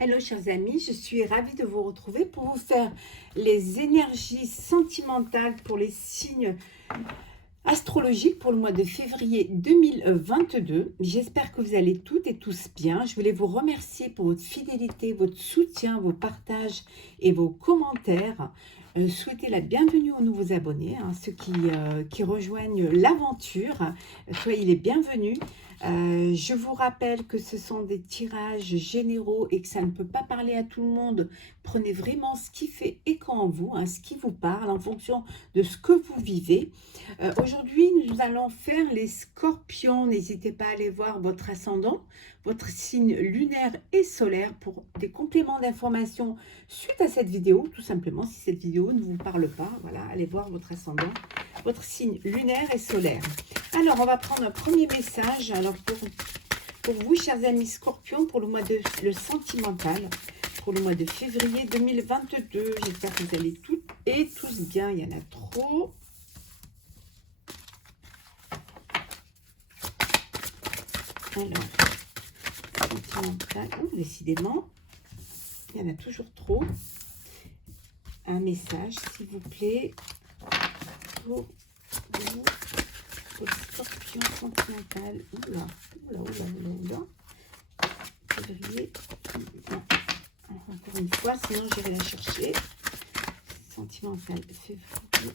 Hello chers amis, je suis ravie de vous retrouver pour vous faire les énergies sentimentales pour les signes astrologiques pour le mois de février 2022. J'espère que vous allez toutes et tous bien. Je voulais vous remercier pour votre fidélité, votre soutien, vos partages et vos commentaires. Souhaitez la bienvenue aux nouveaux abonnés, ceux qui rejoignent l'aventure. Soyez les bienvenus. Je vous rappelle que ce sont des tirages généraux et que ça ne peut pas parler à tout le monde. Prenez vraiment ce qui fait écho en vous, ce qui vous parle en fonction de ce que vous vivez. Aujourd'hui, nous allons faire les scorpions. N'hésitez pas à aller voir votre ascendant, votre signe lunaire et solaire pour des compléments d'informations suite à cette vidéo. Tout simplement, si cette vidéo ne vous parle pas, voilà, allez voir votre ascendant, votre signe lunaire et solaire. Alors, on va prendre un premier message. Alors, pour vous, chers amis scorpions, pour le mois de le sentimental, pour le mois de février 2022. J'espère que vous allez toutes et tous bien. Il y en a trop. Alors, sentimental. Oh, décidément, il y en a toujours trop. Un message, s'il vous plaît, pour vous. Pour le scorpion sentimental. Oula, oula, oula, oula, oula. Février. Non. Encore une fois, sinon j'irai la chercher. Sentimental. Février.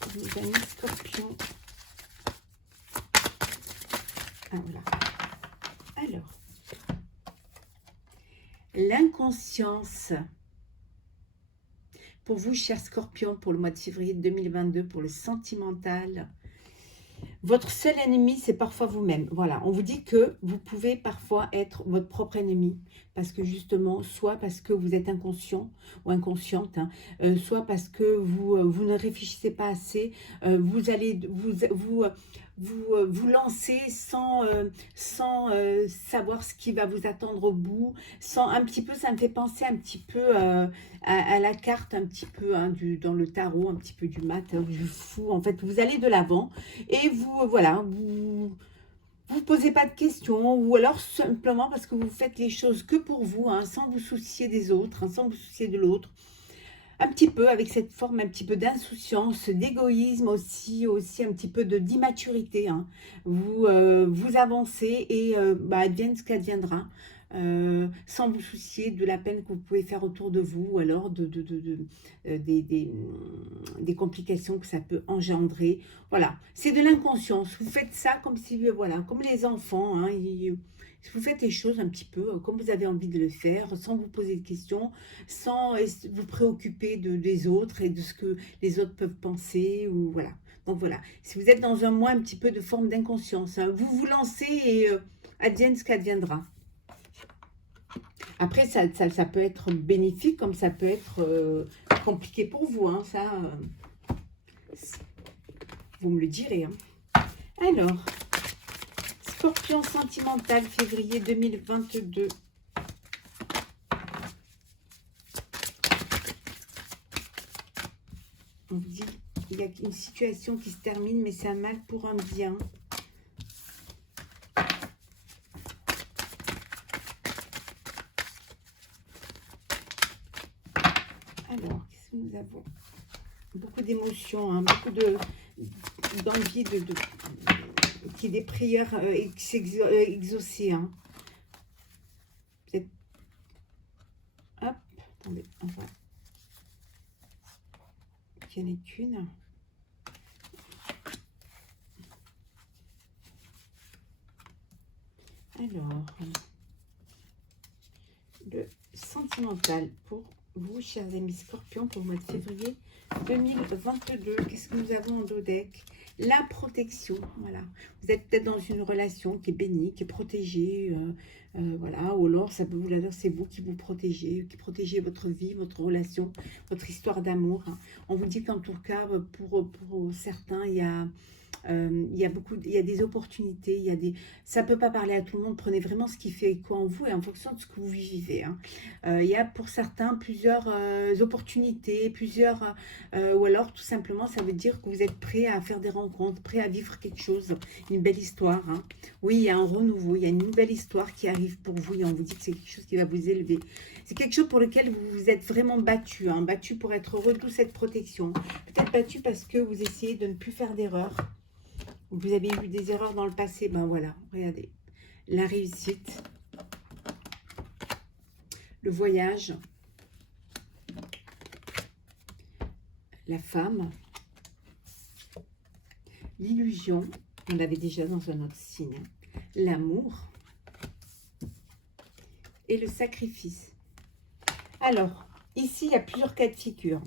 Pour nos amis scorpions. Ah, voilà. Alors. L'inconscience. Pour vous, chers scorpions, pour le mois de février 2022, pour le sentimental. Votre seul ennemi, c'est parfois vous-même. Voilà, on vous dit que vous pouvez parfois être votre propre ennemi. Parce que justement, soit parce que vous êtes inconscient ou inconsciente, soit parce que vous ne réfléchissez pas assez, vous allez vous lancer sans savoir ce qui va vous attendre au bout. Un petit peu, ça me fait penser un petit peu à la carte, un petit peu dans le tarot, un petit peu du mat, du fou. En fait, vous allez de l'avant et vous posez pas de questions, ou alors simplement parce que vous faites les choses que pour vous, sans vous soucier des autres, sans vous soucier de l'autre. Un petit peu avec cette forme un petit peu d'insouciance, d'égoïsme aussi un petit peu d'immaturité. Vous avancez et advienne ce qu'adviendra. Sans vous soucier de la peine que vous pouvez faire autour de vous, ou alors des complications que ça peut engendrer. Voilà, c'est de l'inconscience. Vous faites ça comme si, voilà, comme les enfants, vous faites les choses un petit peu comme vous avez envie de le faire, sans vous poser de questions, sans vous préoccuper des autres et de ce que les autres peuvent penser, ou voilà. Donc voilà, si vous êtes dans un mois un petit peu de forme d'inconscience, vous vous lancez et advienne ce qu'adviendra. Après, ça peut être bénéfique comme ça peut être compliqué pour vous. Vous me le direz. Alors, Scorpion sentimental, février 2022. On dit qu'il y a une situation qui se termine, mais c'est un mal pour un bien. Alors, qu'est-ce que nous avons? Beaucoup d'émotions, beaucoup d'envie qu'il y ait des prières exaucées. Peut-être. Hop, attendez, on va. Qu'il n'y en ait qu'une. Alors, le sentimental pour vous, chers amis scorpions, pour le mois de février 2022. Qu'est-ce que nous avons en dos deck? La protection, voilà. Vous êtes peut-être dans une relation qui est bénie, qui est protégée, voilà. Ou alors, ça peut vous dire, c'est vous qui vous protégez, qui protégez votre vie, votre relation, votre histoire d'amour. On vous dit qu'en tout cas, pour certains, il y a des opportunités, ça peut pas parler à tout le monde. Prenez vraiment ce qui fait écho en vous et en fonction de ce que vous vivez. Il y a pour certains plusieurs opportunités, ou alors tout simplement ça veut dire que vous êtes prêt à faire des rencontres, prêt à vivre quelque chose, une belle histoire. Oui, il y a un renouveau, il y a une nouvelle histoire qui arrive arrive pour vous et on vous dit que c'est quelque chose qui va vous élever. C'est quelque chose pour lequel vous vous êtes vraiment battu, hein, battu pour être heureux, d'où cette protection. Peut-être battu parce que vous essayez de ne plus faire d'erreurs. Vous avez eu des erreurs dans le passé, ben voilà, regardez. La réussite, le voyage, la femme, l'illusion, on l'avait déjà dans un autre signe, l'amour et le sacrifice. Alors, ici, il y a plusieurs cas de figure.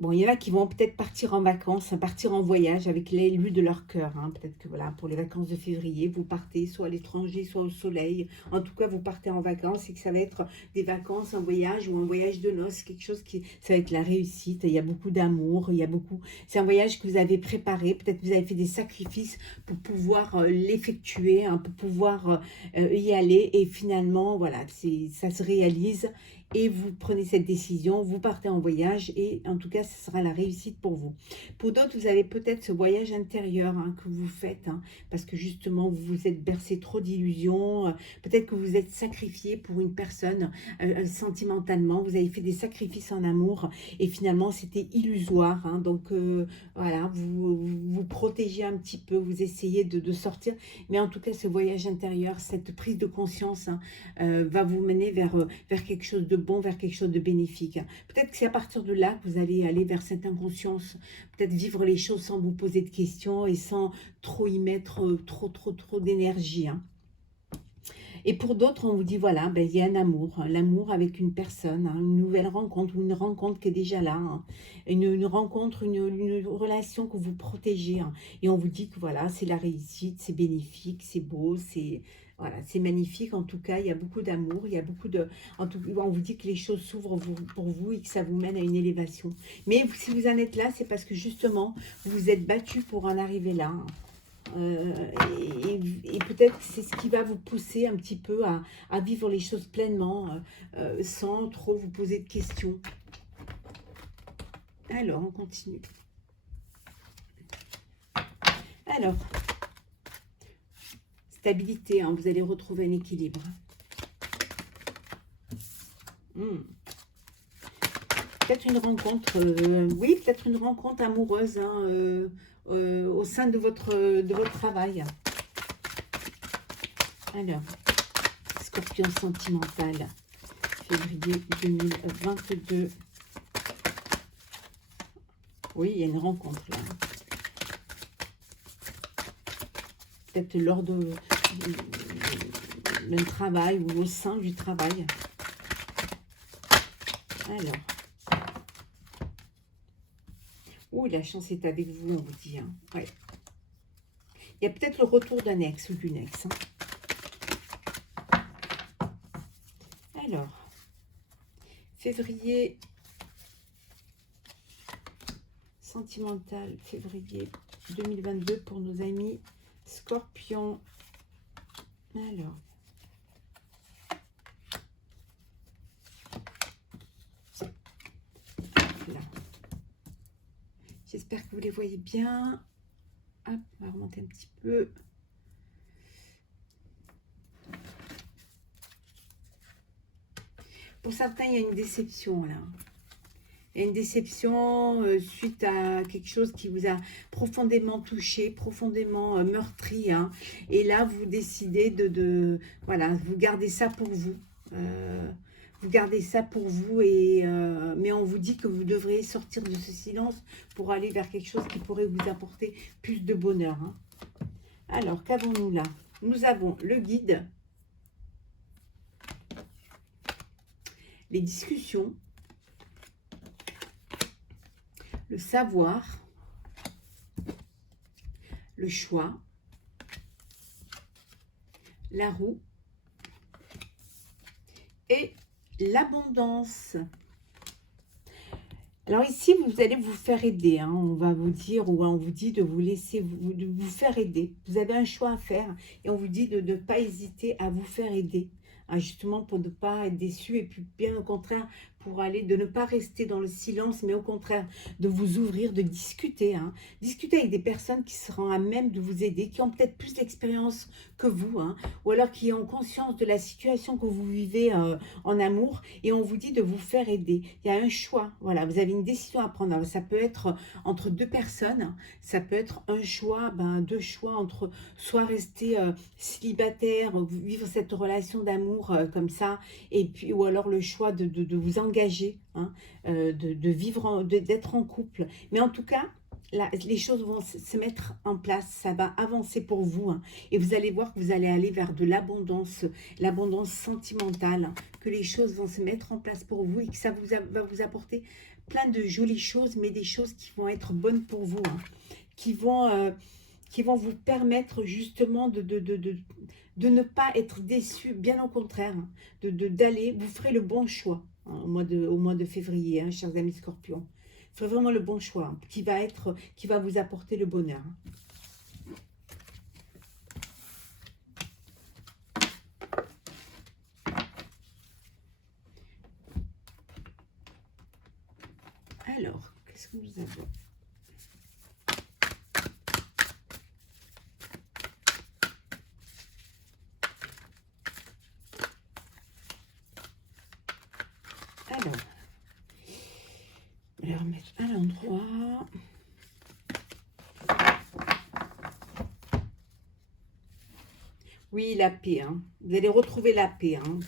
Bon, il y en a qui vont peut-être partir en vacances, partir en voyage avec l'élu de leur cœur. Hein. Peut-être que voilà, pour les vacances de février, vous partez soit à l'étranger, soit au soleil. En tout cas, vous partez en vacances et que ça va être des vacances, un voyage ou un voyage de noces, quelque chose qui, ça va être la réussite. Il y a beaucoup d'amour, il y a beaucoup. C'est un voyage que vous avez préparé. Peut-être que vous avez fait des sacrifices pour pouvoir l'effectuer, hein, pour pouvoir y aller. Et finalement, voilà, ça se réalise. Et vous prenez cette décision, vous partez en voyage et en tout cas, ce sera la réussite pour vous. Pour d'autres, vous avez peut-être ce voyage intérieur hein, que vous faites parce que justement, vous vous êtes bercé trop d'illusions. Peut-être que vous êtes sacrifié pour une personne sentimentalement. Vous avez fait des sacrifices en amour et finalement, c'était illusoire. Hein, donc, voilà, vous protégez un petit peu, vous essayez de sortir. Mais en tout cas, ce voyage intérieur, cette prise de conscience va vous mener vers quelque chose de bon, vers quelque chose de bénéfique. Peut-être que c'est à partir de là que vous allez aller vers cette inconscience, peut-être vivre les choses sans vous poser de questions et sans trop y mettre trop d'énergie. Hein. Et pour d'autres, on vous dit, voilà, ben, il y a un amour, l'amour avec une personne, hein, une nouvelle rencontre, ou une rencontre qui est déjà là, hein, une rencontre, une relation que vous protégez. Hein, et on vous dit que voilà, c'est la réussite, c'est bénéfique, c'est beau, c'est... Voilà, c'est magnifique. En tout cas, il y a beaucoup d'amour, il y a beaucoup de... En tout, on vous dit que les choses s'ouvrent pour vous et que ça vous mène à une élévation. Mais si vous en êtes là, c'est parce que justement, vous vous êtes battu pour en arriver là. Et peut-être c'est ce qui va vous pousser un petit peu à vivre les choses pleinement, sans trop vous poser de questions. Alors, on continue. Alors... Stabilité, hein, vous allez retrouver un équilibre. Peut-être une rencontre, oui, peut-être une rencontre amoureuse hein, au sein de votre travail. Alors, Scorpion sentimental, février 2022. Oui, il y a une rencontre là. Peut-être lors de le travail ou au sein du travail. Alors. Oh, la chance est avec vous, on vous dit. Hein. Ouais. Il y a peut-être le retour d'un ex ou d'une ex. Hein. Alors. Février. Sentimental, février 2022 pour nos amis Scorpion. Alors. Là. J'espère que vous les voyez bien. Hop, on va remonter un petit peu. Pour certains, il y a une déception là. Il y a une déception suite à quelque chose qui vous a profondément touché, profondément meurtri. Hein. Et là, vous décidez voilà, vous gardez ça pour vous. Vous gardez ça pour vous, mais on vous dit que vous devrez sortir de ce silence pour aller vers quelque chose qui pourrait vous apporter plus de bonheur. Hein. Alors, qu'avons-nous là? Nous avons le guide, les discussions, le savoir, le choix, la roue et l'abondance. Alors ici, vous allez vous faire aider. Hein, on va vous dire, ou on vous dit de vous laisser, de vous faire aider. Vous avez un choix à faire et on vous dit de ne pas hésiter à vous faire aider. Hein, justement pour ne pas être déçu et puis bien au contraire pour aller, de ne pas rester dans le silence, mais au contraire, de vous ouvrir, de discuter. Hein. Discuter avec des personnes qui seront à même de vous aider, qui ont peut-être plus d'expérience que vous, hein, ou alors qui ont conscience de la situation que vous vivez en amour, et on vous dit de vous faire aider. Il y a un choix, voilà, vous avez une décision à prendre. Alors, ça peut être entre deux personnes, ça peut être un choix, deux choix entre soit rester célibataire, vivre cette relation d'amour comme ça, et puis ou alors le choix de vous engager, hein, de vivre, d'être en couple. Mais en tout cas, là, les choses vont se mettre en place, ça va avancer pour vous, hein, et vous allez voir que vous allez aller vers de l'abondance, l'abondance sentimentale, hein, que les choses vont se mettre en place pour vous et que ça va vous apporter plein de jolies choses, mais des choses qui vont être bonnes pour vous, hein, qui vont vous permettre justement de ne pas être déçu, bien au contraire, hein, d'aller, vous ferez le bon choix, hein, au mois de février, hein, chers amis Scorpions. Vous ferez vraiment le bon choix, hein, qui va vous apporter le bonheur. Hein. Alors, qu'est-ce que nous avons? Alors, on va les remettre à l'endroit. Oui, la paix. Hein. Vous allez retrouver la paix. Hein.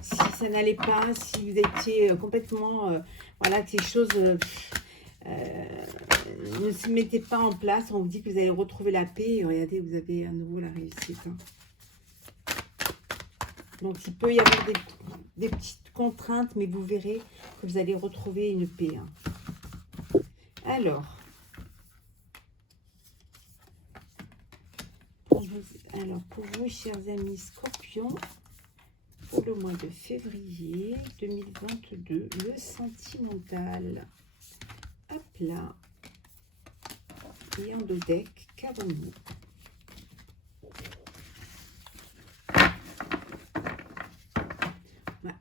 Si ça n'allait pas, si vous étiez complètement... voilà, que ces choses ne se mettaient pas en place, on vous dit que vous allez retrouver la paix. Et regardez, vous avez à nouveau la réussite. Hein. Donc, il peut y avoir des petites contraintes, mais vous verrez que vous allez retrouver une paix. Hein. Alors, pour vous, chers amis Scorpions, pour le mois de février 2022, le sentimental. Hop là. Et en dos deck, qu'avons-nous?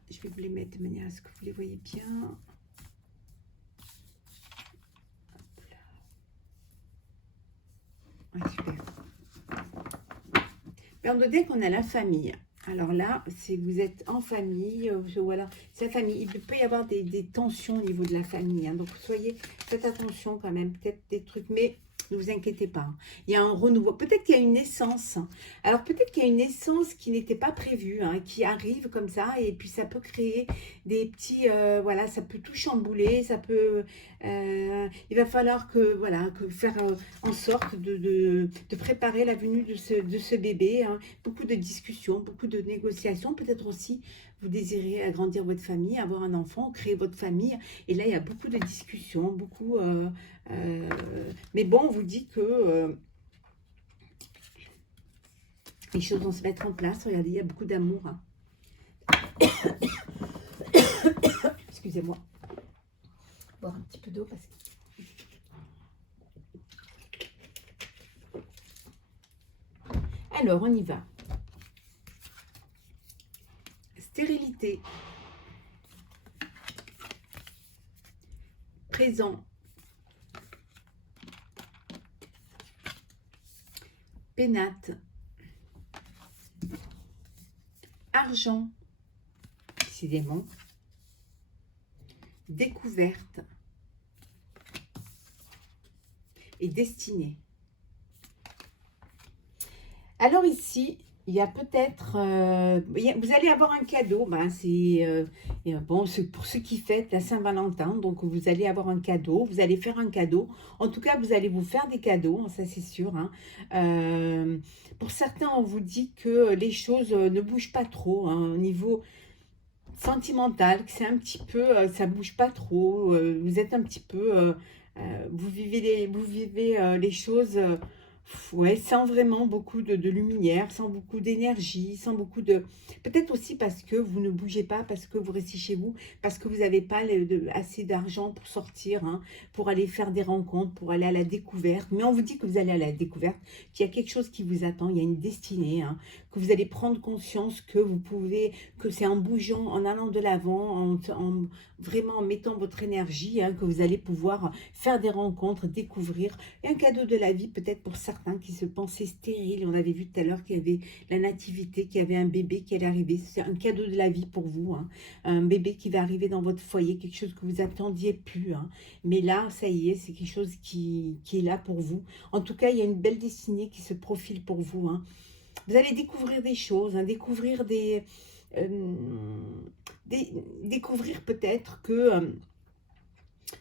Je vais vous les mettre de manière à ce que vous les voyez bien. Hop là. Ouais, super. En dos deck, on a la famille. Alors là, si vous êtes en famille, voilà, c'est la famille. Il peut y avoir des tensions au niveau de la famille. Hein, donc, faites attention quand même, peut-être des trucs, mais ne vous inquiétez pas. Hein. Il y a un renouveau. Peut-être qu'il y a une naissance. Alors, peut-être qu'il y a une naissance qui n'était pas prévue, hein, qui arrive comme ça, et puis ça peut créer des petits... voilà, ça peut tout chambouler, ça peut... il va falloir que, voilà, faire en sorte de préparer la venue de ce bébé. Hein. Beaucoup de discussions, beaucoup de négociations. Peut-être aussi, vous désirez agrandir votre famille, avoir un enfant, créer votre famille. Et là, il y a beaucoup de discussions, beaucoup... mais bon, on vous dit que les choses vont se mettre en place. Regardez, il y a beaucoup d'amour. Hein. Excusez-moi. Boire un petit peu d'eau parce que... Alors, on y va. Stérilité. Présent. Pénate. Argent. Décidément. Découverte. Et destinée. Alors ici, il y a peut-être... vous allez avoir un cadeau. Bon, c'est pour ceux qui fêtent la Saint-Valentin. Donc, vous allez avoir un cadeau. Vous allez faire un cadeau. En tout cas, vous allez vous faire des cadeaux. Ça, c'est sûr. Hein. Pour certains, on vous dit que les choses ne bougent pas trop. Hein, au niveau sentimental, que c'est un petit peu... ça bouge pas trop. Vous êtes un petit peu... vous vivez les choses... ouais, sans vraiment beaucoup de lumière, sans beaucoup d'énergie, sans beaucoup de... Peut-être aussi parce que vous ne bougez pas, parce que vous restez chez vous, parce que vous n'avez pas assez d'argent pour sortir, hein, pour aller faire des rencontres, pour aller à la découverte. Mais on vous dit que vous allez à la découverte, qu'il y a quelque chose qui vous attend, il y a une destinée, hein, que vous allez prendre conscience que vous pouvez, que c'est en bougeant, en allant de l'avant, vraiment en mettant votre énergie, hein, que vous allez pouvoir faire des rencontres, découvrir. Et un cadeau de la vie, peut-être pour certains qui se pensaient stériles. On avait vu tout à l'heure qu'il y avait la nativité, qu'il y avait un bébé qui allait arriver. C'est un cadeau de la vie pour vous, hein. Un bébé qui va arriver dans votre foyer, quelque chose que vous attendiez plus, hein. Mais là, ça y est, c'est quelque chose qui est là pour vous. En tout cas, il y a une belle destinée qui se profile pour vous, hein. Vous allez découvrir des choses, hein, découvrir découvrir peut-être que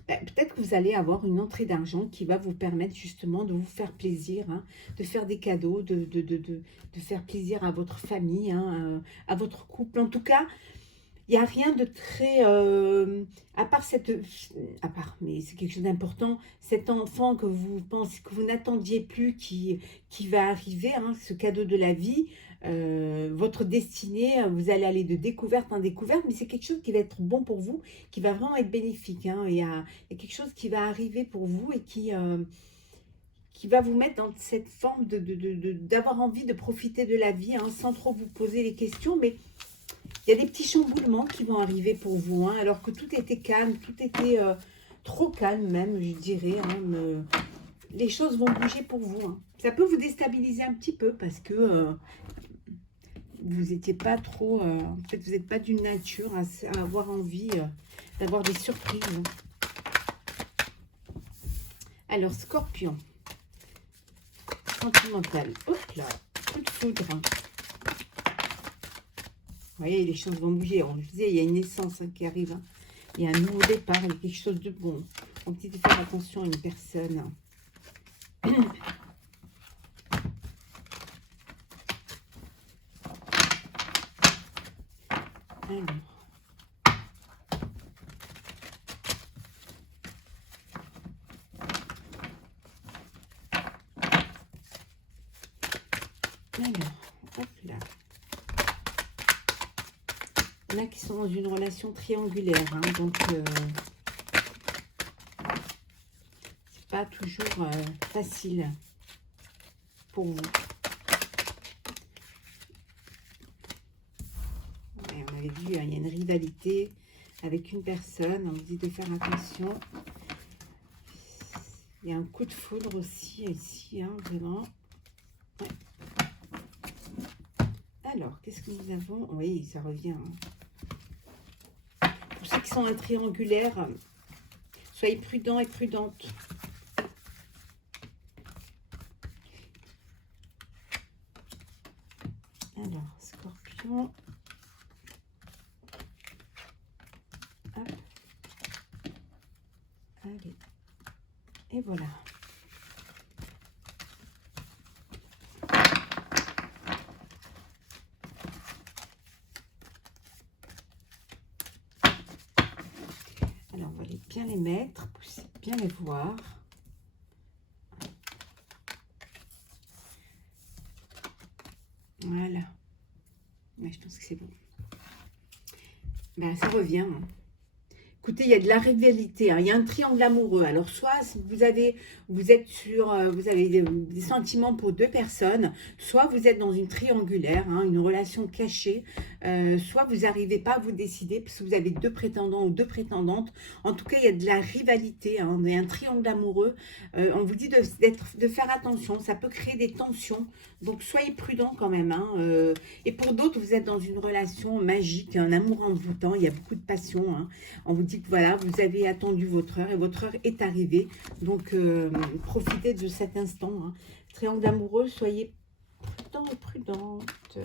peut-être que vous allez avoir une entrée d'argent qui va vous permettre justement de vous faire plaisir, hein, de faire des cadeaux, de faire plaisir à votre famille, hein, à votre couple. En tout cas, il n'y a rien de très... à part, mais c'est quelque chose d'important, cet enfant que vous pensez, que vous n'attendiez plus, qui va arriver, hein, ce cadeau de la vie, votre destinée, vous allez aller de découverte en découverte, mais c'est quelque chose qui va être bon pour vous, qui va vraiment être bénéfique, hein. Il y a quelque chose qui va arriver pour vous et qui va vous mettre dans cette forme d'avoir envie de profiter de la vie, hein, sans trop vous poser les questions, mais il y a des petits chamboulements qui vont arriver pour vous, hein, alors que tout était calme, tout était trop calme même, je dirais, hein, les choses vont bouger pour vous, hein. Ça peut vous déstabiliser un petit peu parce que vous n'étiez pas trop, en fait, vous n'êtes pas d'une nature à avoir envie d'avoir des surprises. Alors, Scorpion, sentimental, hop là, coup de foudre. Vous voyez, les choses vont bouger. On le disait, il y a une naissance, hein, qui arrive, hein. Il y a un nouveau départ, il y a quelque chose de bon. On peut faire attention à une personne. Alors. Alors, hop là. Là, qui sont dans une relation triangulaire, hein, donc c'est pas toujours facile pour vous. Ouais, on avait vu, hein, il y a une rivalité avec une personne, on vous dit de faire attention. Il y a un coup de foudre aussi ici, hein, vraiment. Ouais. Alors, qu'est-ce que nous avons? Oui, ça revient, hein. Pour ceux qui sont un triangulaire, soyez prudents et prudentes. Alors, Scorpion. Hop. Allez. Et voilà. Alors, on va bien les mettre, pour bien les voir. Voilà. Ouais, je pense que c'est bon. Ben, ça revient, hein. Écoutez, il y a de la rivalité, hein. Il y a un triangle amoureux. Alors, soit vous avez des sentiments pour deux personnes, soit vous êtes dans une triangulaire, hein, une relation cachée, soit vous n'arrivez pas à vous décider parce que vous avez deux prétendants ou deux prétendantes. En tout cas, il y a de la rivalité, hein. Il y a un triangle amoureux. On vous dit de faire attention. Ça peut créer des tensions. Donc, soyez prudents quand même, hein. Et pour d'autres, vous êtes dans une relation magique, un amour envoûtant. Il y a beaucoup de passion, hein. On vous dit que voilà, vous avez attendu votre heure et votre heure est arrivée. Donc, profitez de cet instant, hein. Triangle amoureux, soyez prudents et prudentes.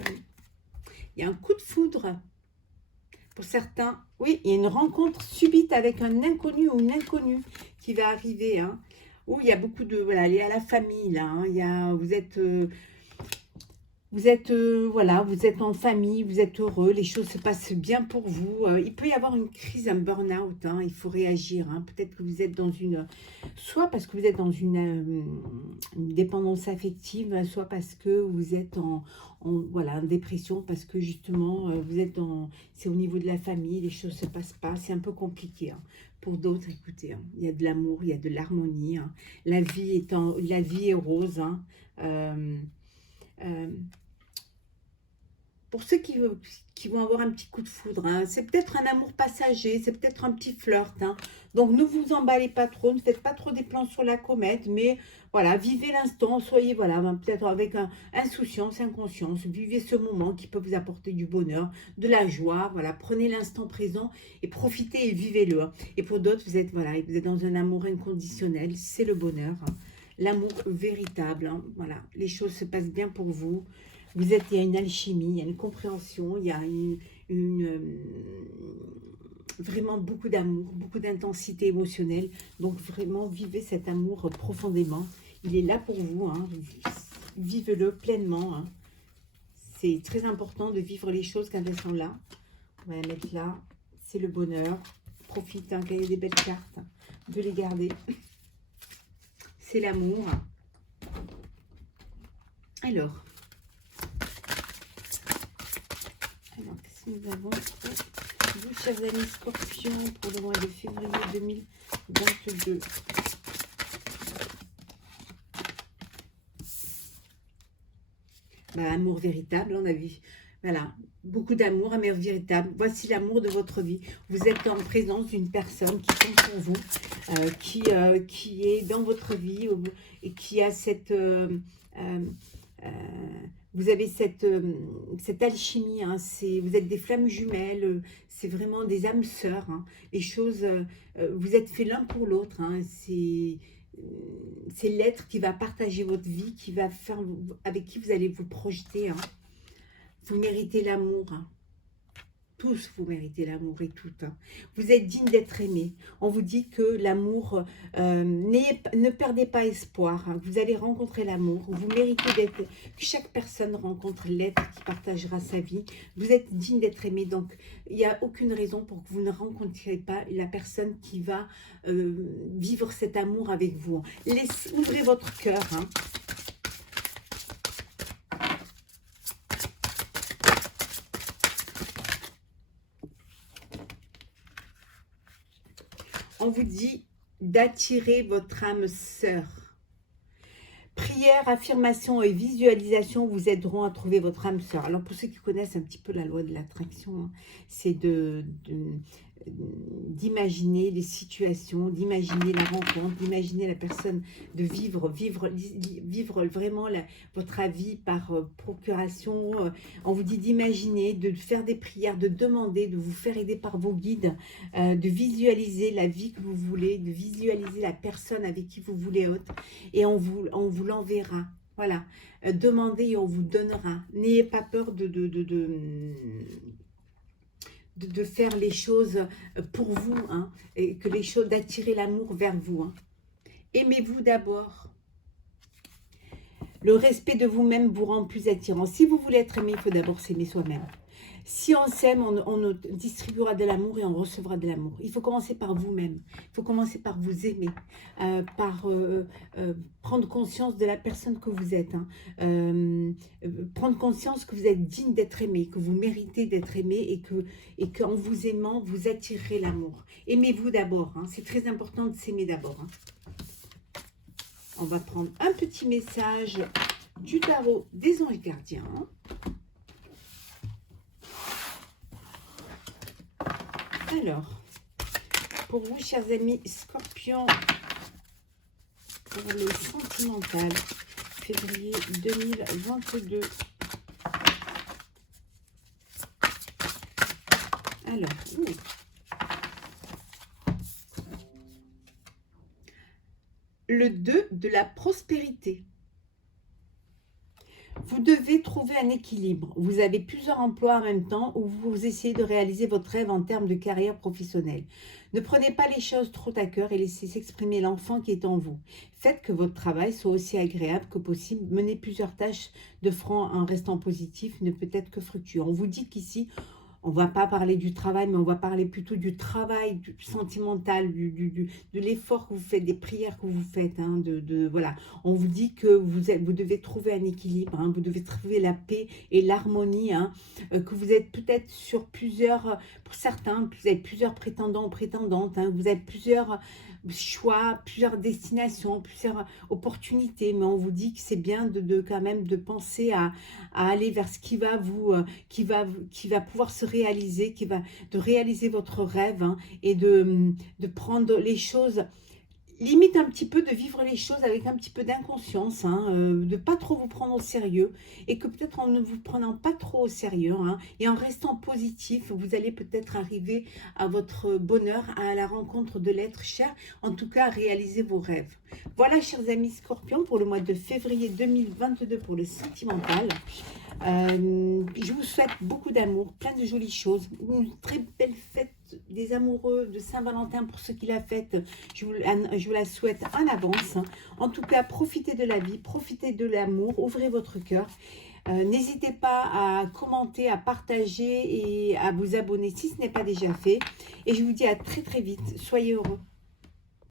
Il y a un coup de foudre pour certains. Oui, il y a une rencontre subite avec un inconnu ou une inconnue qui va arriver, hein. Où il y a beaucoup de... Voilà, il y a la famille, là, hein. Il y a, vous êtes voilà, vous êtes en famille, vous êtes heureux, les choses se passent bien pour vous. Il peut y avoir une crise, un burn-out, hein, il faut réagir, hein. Peut-être que vous êtes dans une... Soit parce que vous êtes dans une dépendance affective, soit parce que vous êtes voilà, en dépression, parce que justement, vous êtes dans... C'est au niveau de la famille, les choses ne se passent pas, c'est un peu compliqué, hein. Pour d'autres, écoutez, hein, il y a de l'amour, il y a de l'harmonie, hein. La vie est rose, hein. pour ceux qui vont avoir un petit coup de foudre, hein, c'est peut-être un amour passager, c'est peut-être un petit flirt. Hein. Donc, ne vous emballez pas trop, ne faites pas trop des plans sur la comète, mais voilà, vivez l'instant, soyez, voilà, peut-être avec insouciance, inconscience, vivez ce moment qui peut vous apporter du bonheur, de la joie, voilà, prenez l'instant présent et profitez et vivez-le. Hein. Et pour d'autres, voilà, vous êtes dans un amour inconditionnel, c'est le bonheur, hein. L'amour véritable, hein, voilà, les choses se passent bien pour vous. Il y a une alchimie, il y a une compréhension, il y a vraiment beaucoup d'amour, beaucoup d'intensité émotionnelle. Donc vraiment, vivez cet amour profondément. Il est là pour vous, hein. Vivez-le pleinement. Hein. C'est très important de vivre les choses quand elles sont là. On va la mettre là, c'est le bonheur. Profite, hein, quand il y a des belles cartes, de les garder. C'est l'amour. Alors, qu'est-ce que nous avons? Vous, chers amis Scorpions, pour le mois de février 2022. Amour véritable, on a vu. Voilà, beaucoup d'amour, amour véritable. Voici l'amour de votre vie. Vous êtes en présence d'une personne qui compte pour vous, qui est dans votre vie et qui a cette... vous avez cette alchimie, hein, vous êtes des flammes jumelles, c'est vraiment des âmes sœurs. Hein, les choses, vous êtes faits l'un pour l'autre. Hein, c'est l'être qui va partager votre vie, qui va faire, avec qui vous allez vous projeter. Hein. Vous méritez l'amour. Hein. Tous, vous méritez l'amour et toutes. Hein. Vous êtes digne d'être aimé. On vous dit que l'amour, ne perdez pas espoir. Hein. Vous allez rencontrer l'amour. Vous méritez que chaque personne rencontre l'être qui partagera sa vie. Vous êtes digne d'être aimé. Donc, il n'y a aucune raison pour que vous ne rencontriez pas la personne qui va vivre cet amour avec vous. Ouvrez votre cœur. Hein. On vous dit d'attirer votre âme sœur. Prière, affirmation et visualisation vous aideront à trouver votre âme sœur. Alors pour ceux qui connaissent un petit peu la loi de l'attraction, hein, c'est d'imaginer les situations, d'imaginer la rencontre, d'imaginer la personne, de vivre vraiment votre avis par procuration. On vous dit d'imaginer, de faire des prières, de demander, de vous faire aider par vos guides, de visualiser la vie que vous voulez, de visualiser la personne avec qui vous voulez être, et on vous l'enverra. Voilà, demandez et on vous donnera. N'ayez pas peur de faire les choses pour vous, hein, et que les choses, d'attirer l'amour vers vous. Hein. Aimez-vous d'abord. Le respect de vous-même vous rend plus attirant. Si vous voulez être aimé, il faut d'abord s'aimer soi-même. Si on s'aime, on distribuera de l'amour et on recevra de l'amour. Il faut commencer par vous-même. Il faut commencer par vous aimer, par prendre conscience de la personne que vous êtes. Hein. Prendre conscience que vous êtes digne d'être aimé, que vous méritez d'être aimé et qu'en vous aimant, vous attirerez l'amour. Aimez-vous d'abord. Hein. C'est très important de s'aimer d'abord. Hein. On va prendre un petit message du tarot des anges gardiens. Alors, pour vous, chers amis Scorpions, pour le sentimental, février 2022. Alors, le 2 de la prospérité. Vous devez trouver un équilibre. Vous avez plusieurs emplois en même temps où vous essayez de réaliser votre rêve en termes de carrière professionnelle. Ne prenez pas les choses trop à cœur et laissez s'exprimer l'enfant qui est en vous. Faites que votre travail soit aussi agréable que possible. Menez plusieurs tâches de front en restant positif ne peut être que fructueux. On vous dit qu'ici, on ne va pas parler du travail, mais on va parler plutôt du travail, du sentimental, de l'effort que vous faites, des prières que vous faites. Hein, voilà. On vous dit que vous devez trouver un équilibre, hein, vous devez trouver la paix et l'harmonie, hein, que vous êtes peut-être sur plusieurs, pour certains, vous avez plusieurs prétendants ou prétendantes, hein, vous avez plusieurs... choix, plusieurs destinations, plusieurs opportunités, mais on vous dit que c'est bien quand même de penser à aller vers ce qui va qui va pouvoir se réaliser, de réaliser votre rêve, hein, et de prendre les choses limite un petit peu, de vivre les choses avec un petit peu d'inconscience, hein, de pas trop vous prendre au sérieux, et que peut-être en ne vous prenant pas trop au sérieux, hein, et en restant positif, vous allez peut-être arriver à votre bonheur, à la rencontre de l'être cher, en tout cas à réaliser vos rêves. Voilà, chers amis Scorpions, pour le mois de février 2022 pour le sentimental. Je vous souhaite beaucoup d'amour, plein de jolies choses, une très belle fête des amoureux de Saint-Valentin pour ceux qui la fêtent. Je vous la souhaite en avance. En tout cas, profitez de la vie, profitez de l'amour, ouvrez votre cœur. N'hésitez pas à commenter, à partager et à vous abonner si ce n'est pas déjà fait. Et je vous dis à très très vite. Soyez heureux.